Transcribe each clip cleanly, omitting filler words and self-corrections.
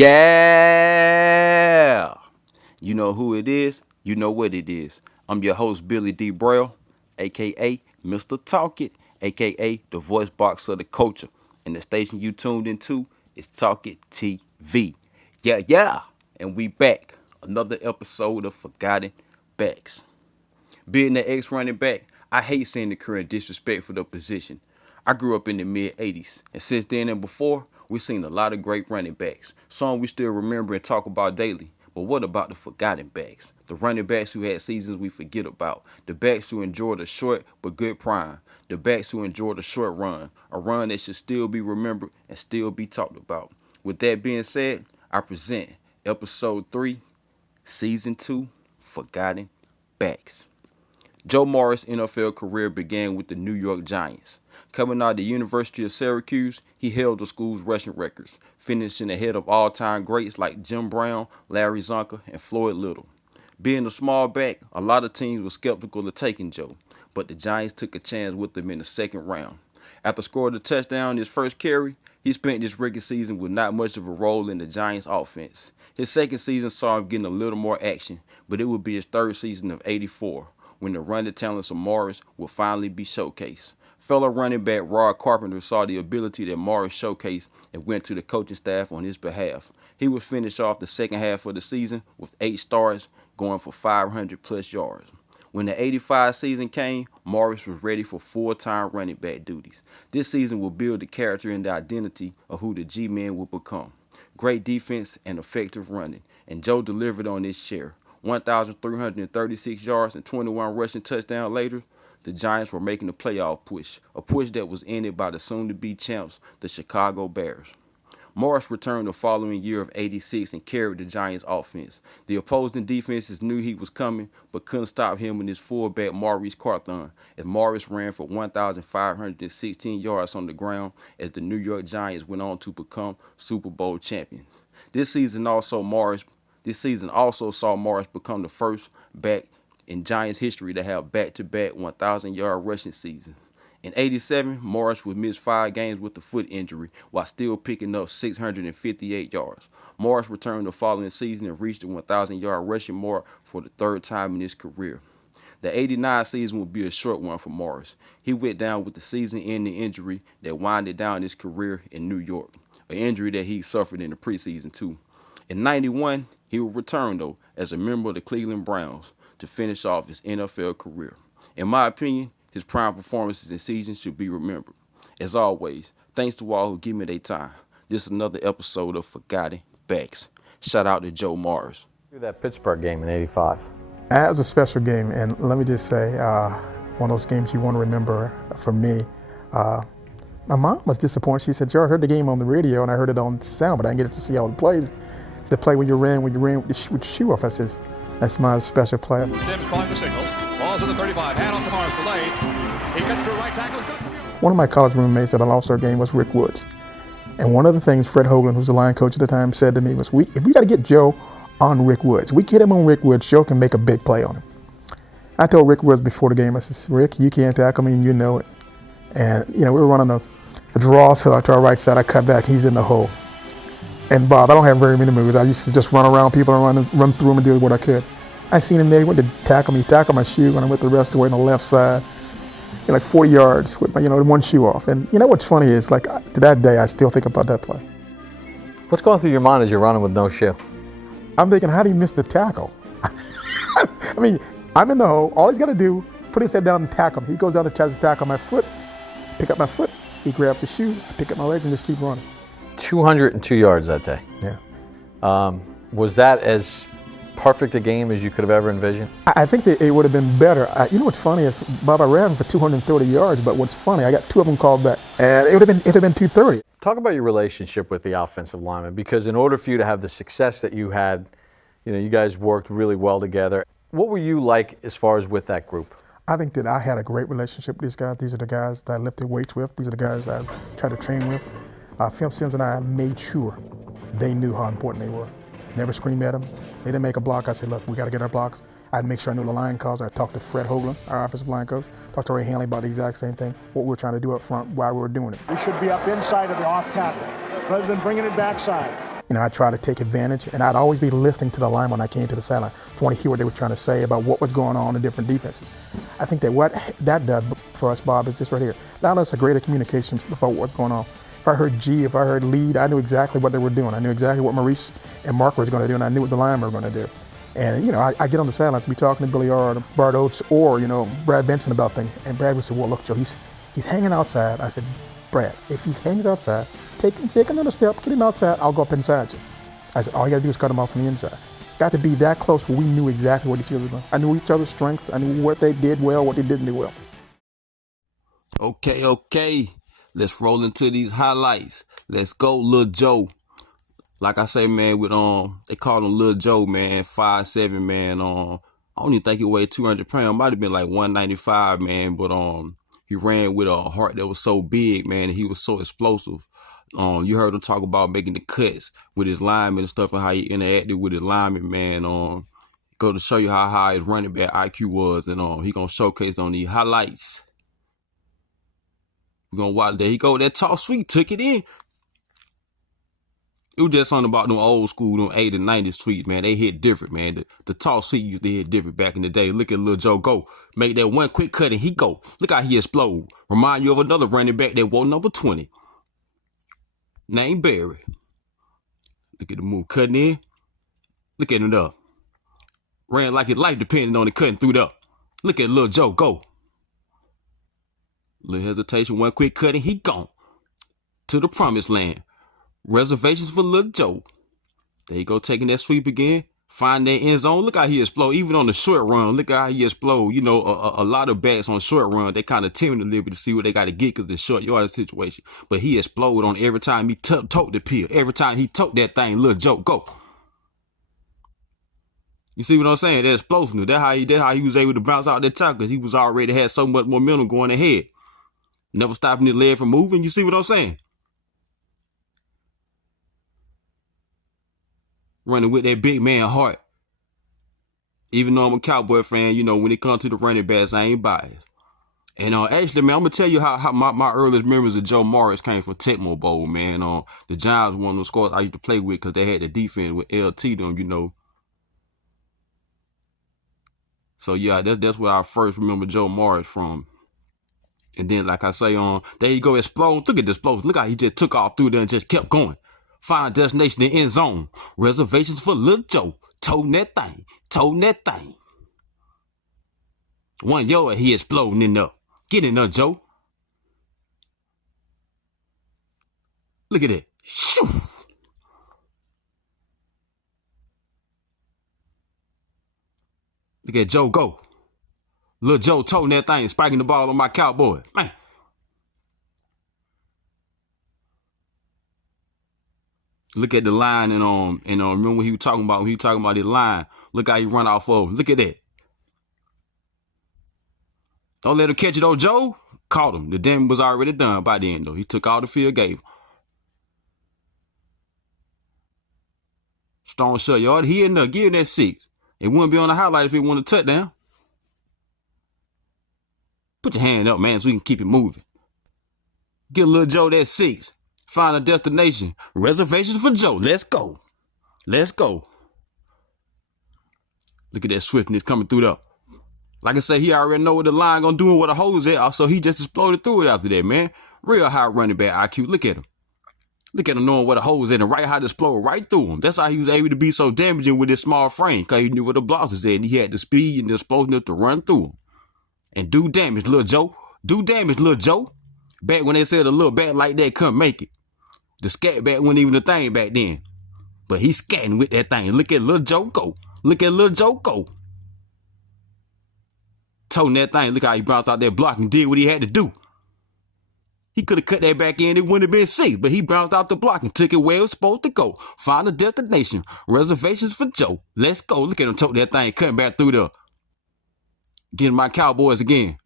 Yeah! You know who it is, you know what it is. I'm your host, Billy D. Braille, aka Mr. Talk It, aka the voice box of the culture. And the station you tuned into is Talk It TV. Yeah, yeah! And we back. Another episode of Forgotten Backs. Being the ex-running back, I hate seeing the current disrespect for the position. I grew up in the mid-'80s, and since then and before, we've seen a lot of great running backs. Some we still remember and talk about daily. But what about the forgotten backs? The running backs who had seasons we forget about. The backs who enjoyed a short but good prime. The backs who enjoyed a short run. A run that should still be remembered and still be talked about. With that being said, I present Episode 3, Season 2, Forgotten Backs. Joe Morris' NFL career began with the New York Giants. Coming out of the University of Syracuse, he held the school's rushing records, finishing ahead of all-time greats like Jim Brown, Larry Zonka, and Floyd Little. Being a small back, a lot of teams were skeptical of taking Joe, but the Giants took a chance with him in the second round. After scoring a touchdown in his first carry, he spent his rookie season with not much of a role in the Giants' offense. His second season saw him getting a little more action, but it would be his third season of '84. When the running talents of Morris would finally be showcased. Fellow running back Rod Carpenter saw the ability that Morris showcased and went to the coaching staff on his behalf. He would finish off the second half of the season with 8 starts, going for 500 plus yards. When the '85 season came, Morris was ready for full-time running back duties. This season will build the character and the identity of who the G-Men will become. Great defense and effective running, and Joe delivered on his share. 1,336 yards and 21 rushing touchdowns later, the Giants were making a playoff push, a push that was ended by the soon-to-be champs, the Chicago Bears. Morris returned the following year of '86 and carried the Giants' offense. The opposing defenses knew he was coming, but couldn't stop him and his fullback Maurice Carthon, as Morris ran for 1,516 yards on the ground as the New York Giants went on to become Super Bowl champions. This season also saw Morris become the first back in Giants history to have back-to-back 1,000-yard rushing seasons. In '87, Morris would miss 5 games with a foot injury while still picking up 658 yards. Morris returned the following season and reached the 1,000-yard rushing mark for the third time in his career. The '89 season would be a short one for Morris. He went down with the season-ending injury that winded down his career in New York, an injury that he suffered in the preseason too. In '91, he would return, though, as a member of the Cleveland Browns to finish off his NFL career. In my opinion, his prime performances and seasons should be remembered. As always, thanks to all who give me their time. This is another episode of Forgotten Backs. Shout out to Joe Morris. That Pittsburgh game in '85. That was a special game, and let me just say, one of those games you want to remember for me. My mom was disappointed. She said, "Joe, I heard the game on the radio, and I heard it on sound, but I didn't get to see all the plays." It's the play when you ran with your shoe off. I says, "That's my special play." Sims calling the signals. Ball's in the 35. Hand off to Morris, delayed. He gets through right tackle. One of my college roommates at a All-Star game was Rick Woods. And one of the things Fred Hoagland, who's the line coach at the time, said to me was, if we got to get Joe on Rick Woods, we get him on Rick Woods, Joe can make a big play on him. I told Rick Woods before the game, I said, "Rick, you can't tackle me and you know it." And, we were running a draw to our right side. I cut back, he's in the hole. And Bob, I don't have very many moves. I used to just run around people and run through them and do what I could. I seen him there. He went to tackle me, tackle my shoe, and I went the rest of the way on the left side, like 40 yards with my, one shoe off. And what's funny is, to that day, I still think about that play. What's going through your mind as you're running with no shoe? I'm thinking, how do you miss the tackle? I mean, I'm in the hole. All he's got to do, put his head down and tackle him. He goes down and tries to tackle my foot, pick up my foot. He grabs the shoe, I pick up my leg, and just keep running. 202 yards that day. Yeah. Was that as perfect a game as you could have ever envisioned? I think that it would have been better. What's funny is, Bob, I ran for 230 yards, but what's funny, I got 2 of them called back, and it would have been 230. Talk about your relationship with the offensive lineman, because in order for you to have the success that you had, you guys worked really well together. What were you like as far as with that group? I think that I had a great relationship with these guys. These are the guys that I lifted weights with. These are the guys I tried to train with. Phil Simms and I made sure they knew how important they were. Never screamed at them. They didn't make a block. I said, "Look, we got to get our blocks." I'd make sure I knew the line calls. I talked to Fred Hoagland, our offensive line coach. Talked to Ray Hanley about the exact same thing, what we were trying to do up front, why we were doing it. We should be up inside of the off tackle rather than bringing it backside. I try to take advantage, and I'd always be listening to the line when I came to the sideline to want to hear what they were trying to say about what was going on in different defenses. I think that what that does for us, Bob, is this right here. Allowed us a greater communication about what's going on. If I heard G, if I heard lead, I knew exactly what they were doing. I knew exactly what Maurice and Mark was going to do, and I knew what the linemen were going to do. And, I get on the sidelines to be talking to Billy Orr, or Bart Oates, or, Brad Benson about things. And Brad would say, well, look, Joe, he's hanging outside. I said, Brad, if he hangs outside, take another step, get him outside, I'll go up inside you. I said, all you got to do is cut him off from the inside. Got to be that close where we knew exactly what each other was doing. I knew each other's strengths. I knew what they did well, what they didn't do well. Okay. Let's roll into these highlights. Let's go, Lil Joe. Like I say, man, with they called him Lil Joe, man, 5'7", man. I don't even think he weighed 200 pounds. Might have been like 195, man. But he ran with a heart that was so big, man, and he was so explosive. You heard him talk about making the cuts with his linemen and stuff, and how he interacted with his linemen, man. Go to show you how high his running back IQ was, and he gonna showcase on these highlights. We're gonna watch. There he go. That tall sweet took it in. It was just something about them old school, them 80s and 90s tweets, man. They hit different, man. The tall seat used to hit different back in the day. Look at Lil Joe go. Make that one quick cut and he go. Look how he explode. Remind you of another running back that wore number 20. Named Barry. Look at the move. Cutting in. Look at him up. Ran like his life depended on it, cutting through the up. Look at Lil Joe go. Little hesitation, one quick cut and he gone. To the promised land. Reservations for Lil Joe. There you go, taking that sweep again. Find that end zone. Look how he explode. Even on the short run, look how he explode. A lot of backs on short run, they kind of timid a little bit to see what they got to get because it's short yard situation. But he explode on every time he tote the pill. Every time he tote that thing, Lil Joe, go. You see what I'm saying? That explosiveness. That's how he was able to bounce out that top because he was already had so much momentum going ahead. Never stopping his leg from moving. You see what I'm saying? Running with that big man heart. Even though I'm a Cowboy fan, when it comes to the running backs, I ain't biased. And actually, man, I'm gonna tell you how my earliest memories of Joe Morris came from Tecmo Bowl, man. The Giants were one of the scores I used to play with because they had the defense with LT them, So yeah, that's where I first remember Joe Morris from. And then, like I say, there you go, explode. Look at the explosion. Look how he just took off through there and just kept going. Final destination in end zone. Reservations for Lil Joe. Toting that thing. 1 yard, he exploding in there. Get in there, Joe. Look at that. Shoo. Look at Joe go. Lil Joe toting that thing, spiking the ball on my Cowboy. Man. Look at the line and remember when he was talking about his line. Look how he run off of. Look at that. Don't let him catch it, though, Joe. Caught him. The damage was already done by the end, though. He took all the field, gave him. Strong shut yard. He in there. Give him that 6. It wouldn't be on the highlight if it wasn't a touchdown. Put your hand up, man, so we can keep it moving. Get Lil Joe that 6. Final destination. Reservations for Joe. Let's go. Look at that swiftness coming through there. Like I said, he already know what the line gonna do and what the hole's at. So he just exploded through it after that, man. Real high running back IQ. Look at him. Knowing what the hole's at and right how to explode right through him. That's how he was able to be so damaging with his small frame, because he knew where the blocks was at and he had the speed and the explosiveness to run through him. And do damage, Lil Joe. Back when they said a little bat like that couldn't make it. The scat bat wasn't even a thing back then. But he's scatting with that thing. Look at Lil Joe go. Toting that thing. Look how he bounced out that block and did what he had to do. He could have cut that back in. It wouldn't have been safe. But he bounced out the block and took it where it was supposed to go. Final destination. Reservations for Joe. Let's go. Look at him tote that thing. Cutting back through there. Against my Cowboys again.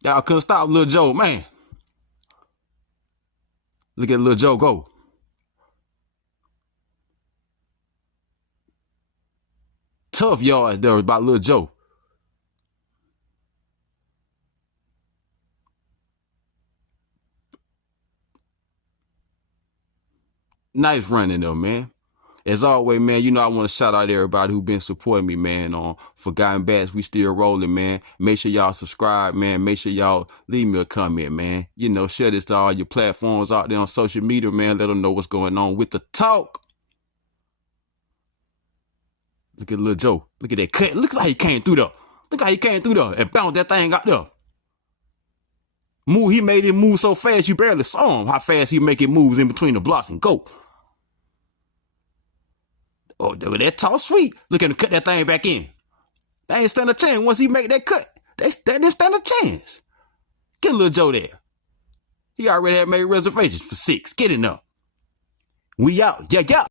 Y'all couldn't stop Lil Joe, man. Look at Lil Joe go. Tough yards there about Lil Joe. Nice running though, man. As always, man, you know I want to shout out everybody who been supporting me, man. On Forgotten Bats, we still rolling, man. Make sure y'all subscribe, man. Make sure y'all leave me a comment, man. You know, share this to all your platforms out there on social media, man. Let them know what's going on with the talk. Look at Lil Joe. Look at that cut. Look how he came through there. Look how he came through there and bounced that thing out there. He made it move so fast you barely saw him. How fast he make it moves in between the blocks and go. Oh, that tall sweet. Look at him cut that thing back in. They ain't stand a chance once he make that cut. They didn't stand a chance. Get Lil Joe there. He already had made reservations for 6. Get in there. We out. Yeah, yeah.